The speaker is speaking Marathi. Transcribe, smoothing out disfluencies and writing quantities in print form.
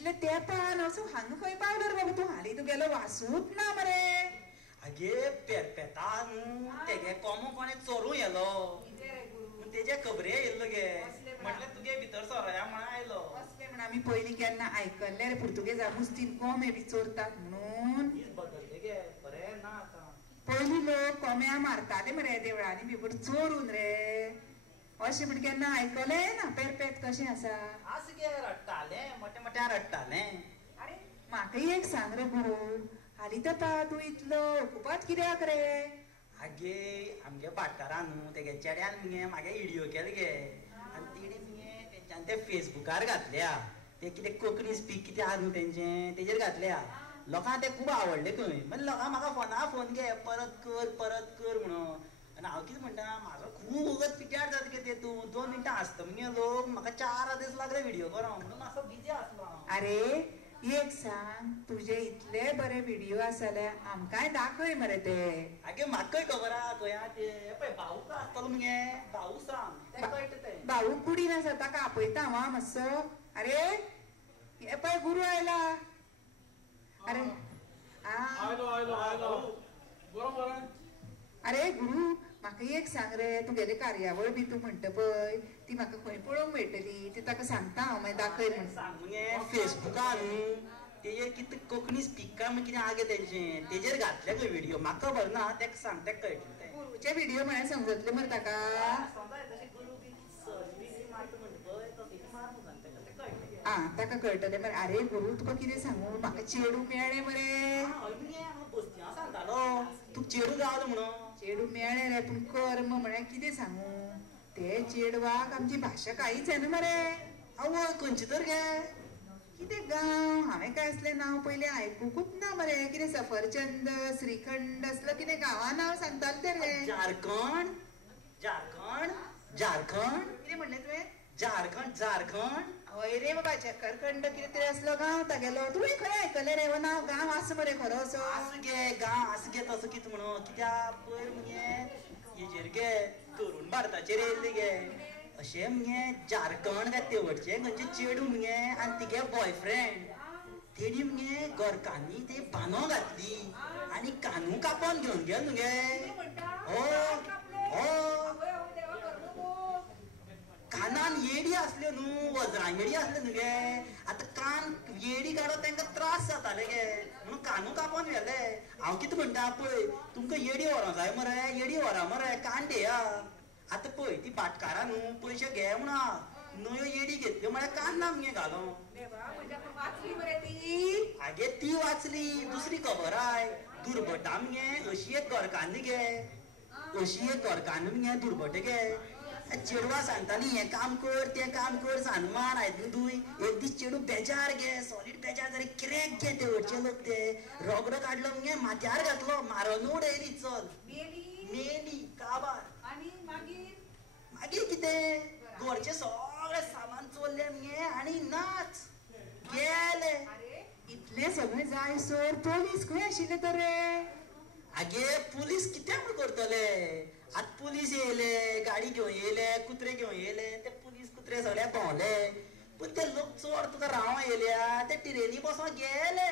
इतले तेंपान असो हांगा खंय पावलो रे बाबा तूं हालीं तुगेलो वासूच ना मरे आगे पेरपेता तेगे कोमो कोणे चोरू येलो तेजे खबरे येयल्लो गे म्हटल्यार तुगे भितर सोरया म्हणून आयलो असले म्हण आमी पयलीं केन्ना आयकल्ले रे पुर्तुगेजा मुस्तीन कोंबे बी चोरतात म्हणून बदलले गे बरें ना आतां पयलीं लोक कोंब्या मारताले मरे देवळांनी बी बरें चोरून रे अशें म्हण केन्ना आयकलें ना पेरपेत कशें आसा आस गे रडटाले मोठ्या मोठ्या रडटाले अरे म्हाका एक सांग रे गुरू हालीं तेंपा तूं इतलो ओकुपात कित्याक रे आगे आमगे भाटकारान न्हू तेगे चेड्यान मगे म्हागे व्हिडियो केले गे आनी तेणी मगे तेंच्यान ते फेसबुकार घातल्या ते कितें कोंकणी स्पीक कितें आहा न्हू तेंचें तेजेर घातल्या लोकांक ते खूब आवडले खंय मागीर लोकांक म्हाका फोन घे परत कर म्हणून आनी हांव कितें म्हणटा म्हाजो खूब वगत पिड्ड्यार जाता गे तेतून 2 मिनटां आसता मगे लोक म्हाका 4 दीस लागले व्हिडियो करूंक म्हणून मातसो बिजी आसलो हांव अरे एक सांग तुझे इतले बरे व्हिडिओ आसले आमकांय दाखय मरे ते आगे म्हाकाय खबर आहा खंय आहा ते पळय भाऊक आसतलो मगे भाऊ सांग ते कळटा ते भाऊ कुडीन आसा ताका आपयता हांव मातसो अरे हे पळय गुरू आयला अरे आयलो बरोबर अरे गुरू म्हाका एक सांग रे तुगेले कार्यावळ बी तूं म्हणटा पळय ती म्हाका खंय पळोवंक मेळटली ती ताका सांगता हांव मागीर दाखय म्हण सांग मगे फेसबुकार न्हू तेजेर कितें कोंकणी स्पीक काय कितें आहा गे तेंचें तेजेर घातले खंय व्हिडियो म्हाका खबर ना तेका सांग तेका कळटलें तें गुरूचे व्हिडिओ म्हळ्यार समजतले मरे ताका आं ताका कळटलें मरे अरे गुरू तुका कितें सांगू म्हाका चेडू मेळ्ळें मरे सांगतालो तुका चेडू गावलो म्हणून चेडू मेळ्ळें रे पूण कर्म म्हळ्यार कितें सांगू ते चेडवाक आमची भाशा कांयच येना मरे आवय खंयची तर गे कितें गांव हांवें काय असलें नांव पयलीं आयकूंकूच ना मरे कितें सफरचंद श्रीखंड असलो कितें गांवां नांव सांगताले ते रे झारखंड कितें म्हणलें तुवें झारखंड हय रे बाबा चक्करखंड कितें तरी असलो गांव तागेलो तुवें खंय आयकलें रे हो नांव गांव आसा मरे खरो असो आस गे गांव आस गे तसो कितें म्हणून कित्याक पयर मगे हेजेर गे तरुण भारताचेर येयल्ले गे अशें मगे झारखंड काय तेवटचे खंयचे चेडू मगे आनी तिगे बॉयफ्रेंड तेणी मगे गोरकांनी ते बांदो घातली आनी कानू कापोन घेवन गेल न्हू गे कानान येडी असल्यो न्हू वज्रां येडी असल्यो न्हू गे आतां कान येडी काडून तांकां त्रास जाताले गे म्हणून कानू कापोन व्हेले हांव कितें म्हणटा पळय तुमकां येडी व्हरों जाय मरे येडी व्हरा मरे कान डेया आतां पळय ती भाटकारां न्हू पयशे घे म्हणा न्हयो येडी घेतल्यो म्हळ्यार कान ना मगे घालो आगे ती वाचली दुसरी खबर आय दुर्भटा मगे अशी एक गोरकान्नी गे अशी एक गोरकान्नी मगे दुर्भट गे चेडवा सांगताली हें काम कर तें काम कर सानमान आयदन धुय एक दीस चेडू बेजार गे सॉलिड बेजार जाले किरेक गे तेवटचे लोक ते रोगडो काडलो मगे माथ्यार घातलो मारून उडयली चल मेली काबार मागीर कितें घरचें सगळें सामान चोरलें मगे आनी नाच गेले इतलें सगळें जाय सर पोलीस खंय आशिल्ले तर रे आगे पुलीस कित्याक म्हूण करतले आतां पुलीस येयले गाडी घेवन येयले कुत्रे घेवन येयले ते पुलीस कुत्रे सगळे भोंवले पूण ते लोक चोर तुका रावों येयल्या ते टिरेनी बसोन गेले